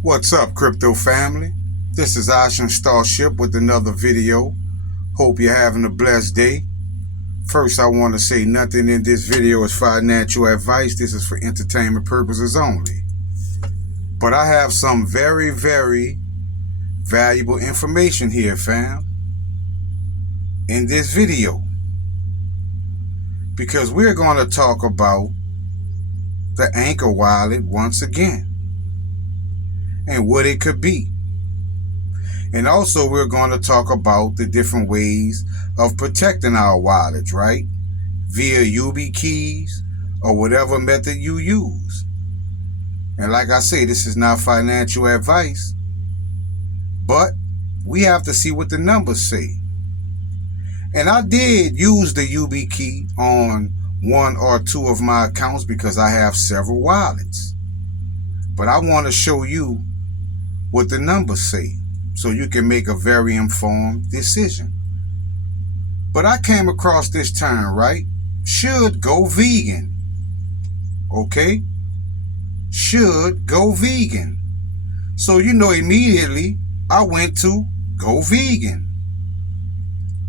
What's up, crypto family? This is Ocean Starship with another video. Hope you're having a blessed day. First, I want to say nothing in this video is financial advice. This is for entertainment purposes only. But I have some very, very valuable information here, fam, in this video. Because we're going to talk about the Anchor wallet once again and what it could be. And also we're going to talk about the different ways of protecting our wallets, right? Via YubiKeys or whatever method you use. And like I say, this is not financial advice, but we have to see what the numbers say. And I did use the YubiKey on one or two of my accounts because I have several wallets. But I want to show you what the numbers say so you can make a very informed decision. But I came across this term, right? Should go vegan. Okay? Should go vegan. So immediately I went to go vegan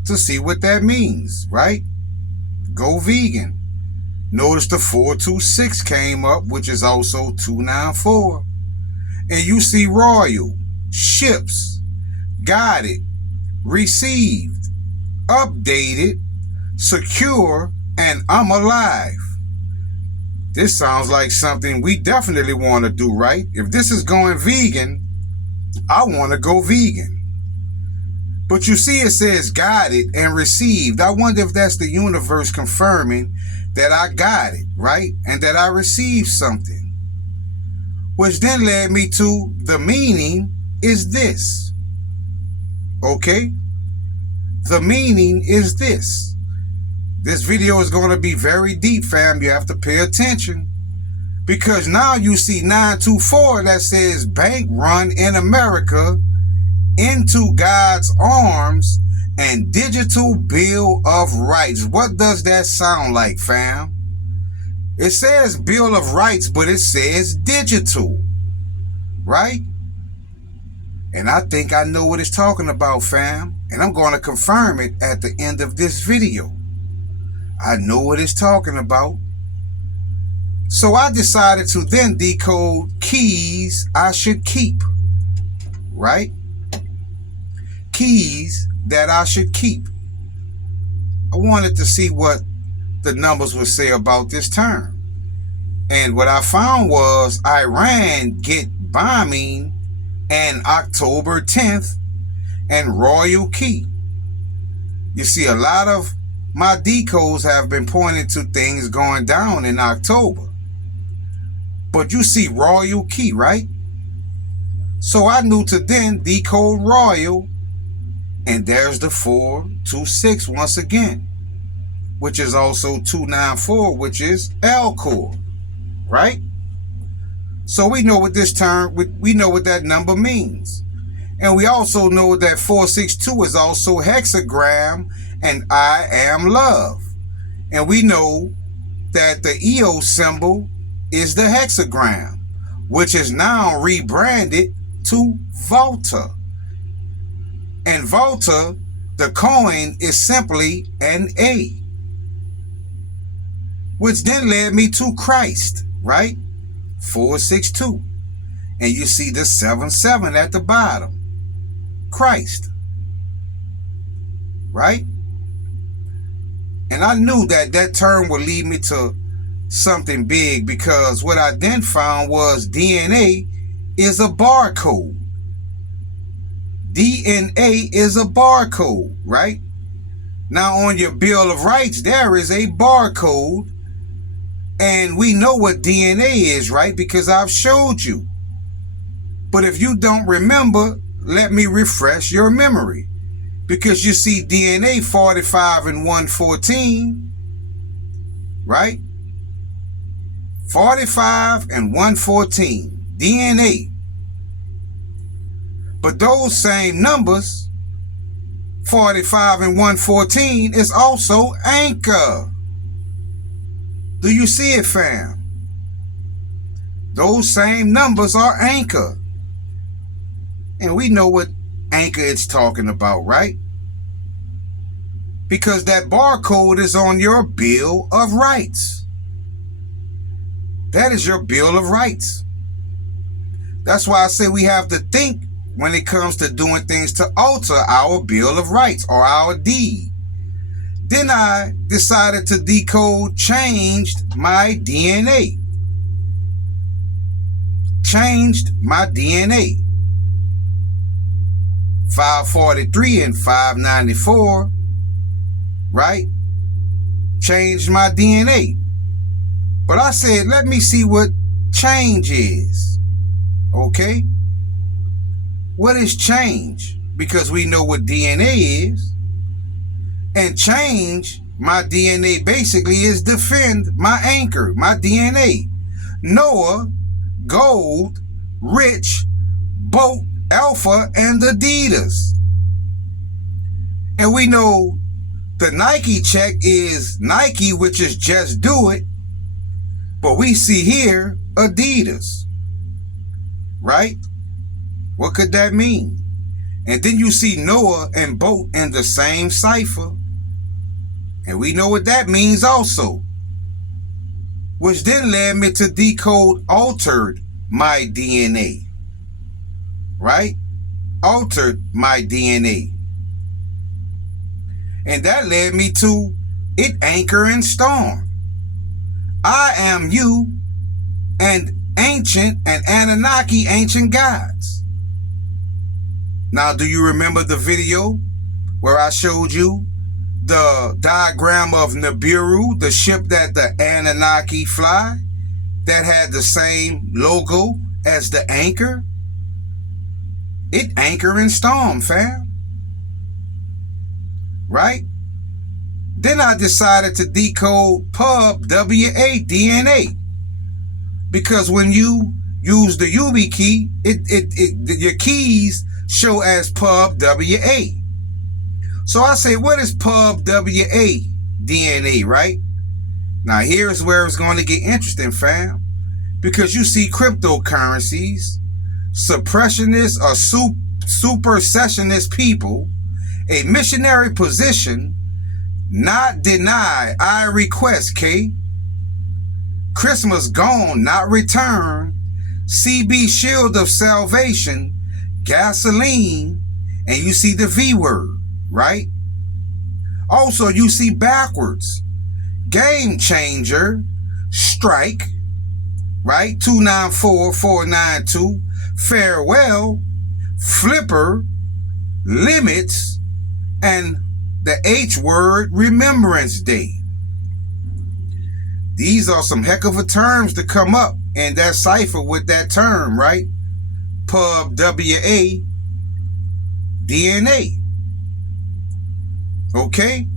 to see what that means, right? Go vegan. Notice the 426 came up, which is also 294. And you see Royal, ships, got it, received, updated, secure, and I'm alive. This sounds like something we definitely want to do, right? If this is going vegan, I want to go vegan. But you see it says got it and received. I wonder if that's the universe confirming that I got it, right? And that I received something. Which then led me to the meaning is this. Okay? The meaning is this. This video is going to be very deep, fam. You have to pay attention. Because now you see 924 that says bank run in America into God's arms and digital bill of rights. What does that sound like, fam? It says Bill of Rights, but it says digital, right? And I think I know what it's talking about, fam. And I'm going to confirm it at the end of this video. I know what it's talking about. So I decided to then decode keys I should keep, right? Keys that I should keep. I wanted to see what the numbers would say about this term. And what I found was Iran get bombing and October 10th and Royal Key. You see, a lot of my decodes have been pointing to things going down in October. But you see Royal Key, right? So I knew to then decode Royal, and there's the 426 once again, which is also 294, which is L-Core, right? So we know what this term, we know what that number means. And we also know that 462 is also hexagram and I am love. And we know that the EO symbol is the hexagram, which is now rebranded to Volta. And Volta, the coin, is simply an A. Which then led me to Christ, right? 462. And you see the 77 at the bottom. Christ. Right? And I knew that that term would lead me to something big, because what I then found was DNA is a barcode. DNA is a barcode, right? Now on your Bill of Rights, there is a barcode. And we know what DNA is, right? Because I've showed you. But if you don't remember, let me refresh your memory. Because you see DNA 45 and 114, right? 45 and 114, DNA. But those same numbers, 45 and 114, is also Anchor. Do you see it, fam? Those same numbers are Anchor. And we know what anchor it's talking about, right? Because that barcode is on your Bill of Rights. That is your Bill of Rights. That's why I say we have to think when it comes to doing things to alter our Bill of Rights or our deed. Then I decided to decode, changed my DNA. Changed my DNA. 543 and 594, right? Changed my DNA. But I said, let me see what change is. Okay? What is change? Because we know what DNA is. And change, my DNA basically is defend my anchor, my DNA. Noah, gold, rich, boat, Alpha, and Adidas. And we know the Nike check is Nike, which is just do it. But we see here Adidas, right? What could that mean? And then you see Noah and boat in the same cipher. And we know what that means also. Which then led me to decode altered my DNA. Right? Altered my DNA. And that led me to it anchor and storm. I am you and ancient and Anunnaki ancient gods. Now, do you remember the video where I showed you the diagram of Nibiru, the ship that the Anunnaki fly, that had the same logo as the anchor? It anchor and storm, fam. Right? Then I decided to decode pub WA DNA. Because when you use the UV key, your keys show as pub WA. So I say, what is pub WA DNA, right? Now here's where it's going to get interesting, fam. Because you see cryptocurrencies, suppressionist or supersessionist people, a missionary position, not deny, I request, K. Christmas gone, not return, CB shield of salvation, gasoline, and you see the V word, right? Also, you see backwards, game changer, strike, right? 294492, farewell, flipper, limits, and the H word, Remembrance Day. These are some heck of a terms to come up in that cipher with that term, right? Pub WA DNA. Okay?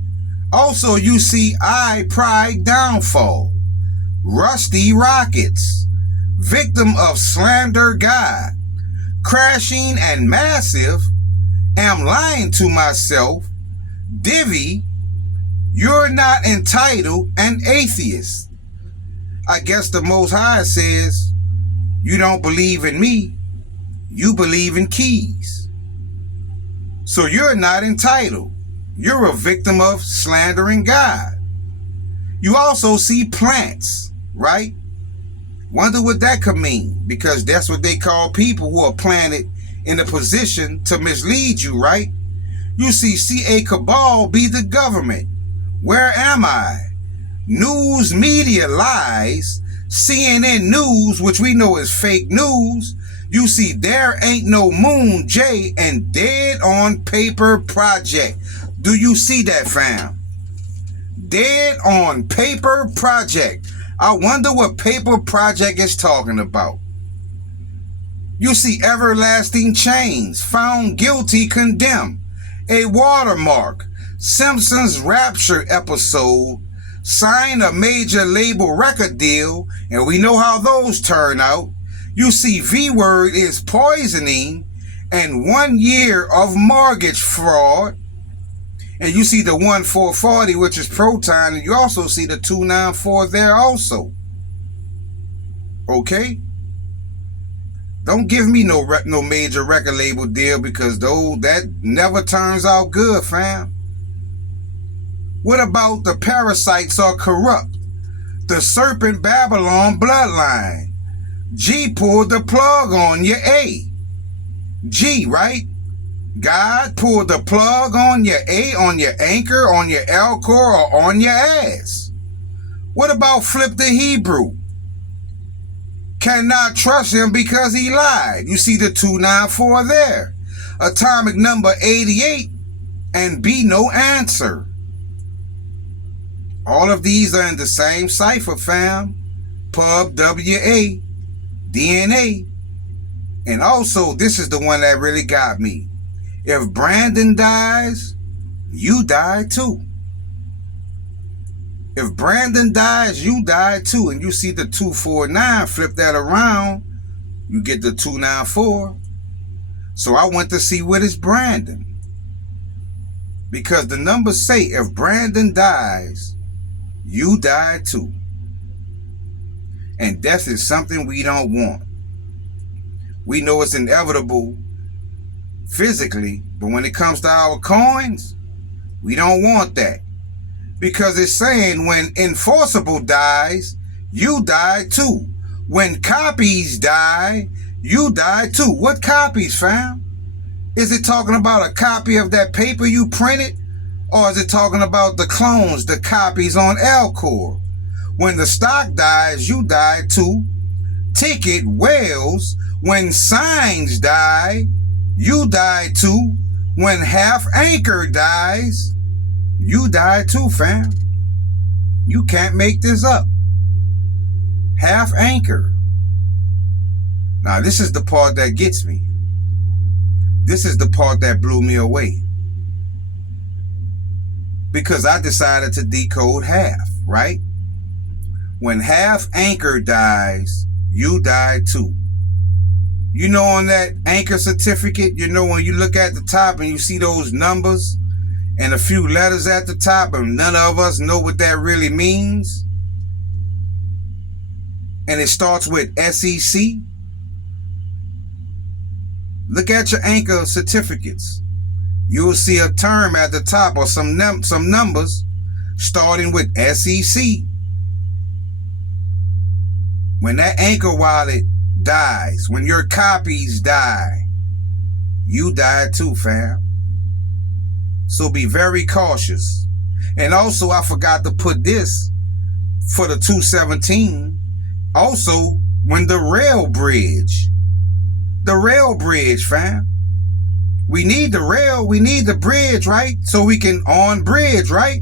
Also, you see I Pride downfall, rusty rockets, victim of slander God, crashing and massive, am lying to myself, divvy, you're not entitled, and atheist. I guess the Most High says, you don't believe in me, you believe in keys. So you're not entitled. You're a victim of slandering God. You also see plants, right? Wonder what that could mean, because that's what they call people who are planted in a position to mislead you, right? You see CA cabal be the government. Where am I? News media lies, CNN news, which we know is fake news. You see there ain't no moon, J, and dead on paper project. Do you see that, fam? Dead on paper project. I wonder what paper project is talking about. You see everlasting chains, found guilty, condemned. A watermark, Simpsons Rapture episode, sign a major label record deal, and we know how those turn out. You see V-word is poisoning, and 1 year of mortgage fraud. And you see the 1440, which is proton, and you also see the 294 there also. Okay? Don't give me no major record label deal, because that never turns out good, fam. What about the parasites are corrupt? The serpent Babylon bloodline. G pulled the plug on your A. G, right? God pulled the plug on your A, on your anchor, on your L-core, or on your ass. What about Flip the Hebrew? Cannot trust him because he lied. You see the 294 there. Atomic number 88 and B, no answer. All of these are in the same cipher, fam. Pub WA, DNA. And also, this is the one that really got me. If Brandon dies, you die too. If Brandon dies, you die too. And you see the 249, flip that around, you get the 294. So I went to see what is Brandon. Because the numbers say if Brandon dies, you die too. And death is something we don't want. We know it's inevitable physically, but when it comes to our coins, we don't want that. Because it's saying when enforceable dies, you die too. When copies die, you die too. What copies, fam? Is it talking about a copy of that paper you printed? Or is it talking about the clones, the copies on L-core? When the stock dies, you die too. Ticket, whales. When signs die, you die too. When half anchor dies, you die too, fam. You can't make this up. Half anchor. Now, this is the part that gets me. This is the part that blew me away. Because I decided to decode half, right? When half anchor dies, you die too. You know, on that anchor certificate, you know, when you look at the top and you see those numbers and a few letters at the top, and none of us know what that really means. And it starts with SEC. Look at your anchor certificates. You'll see a term at the top or some numbers starting with SEC. When that anchor wallet dies, when your copies die, you die too, fam. So be very cautious. And also, I forgot to put this for the 217. Also, when the rail bridge, fam. We need the rail, we need the bridge, right? So we can on bridge, right?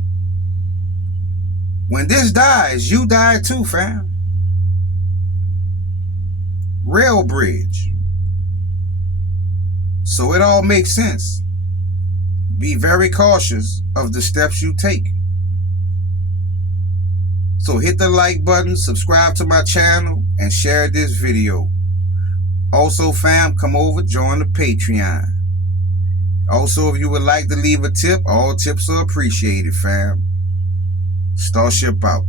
When this dies, you die too, fam. Rail bridge. So it all makes sense. Be very cautious of the steps you take. So hit the like button, subscribe to my channel, and share this video. Also, fam, come over, join the Patreon. Also, if you would like to leave a tip, all tips are appreciated, fam. Starship out.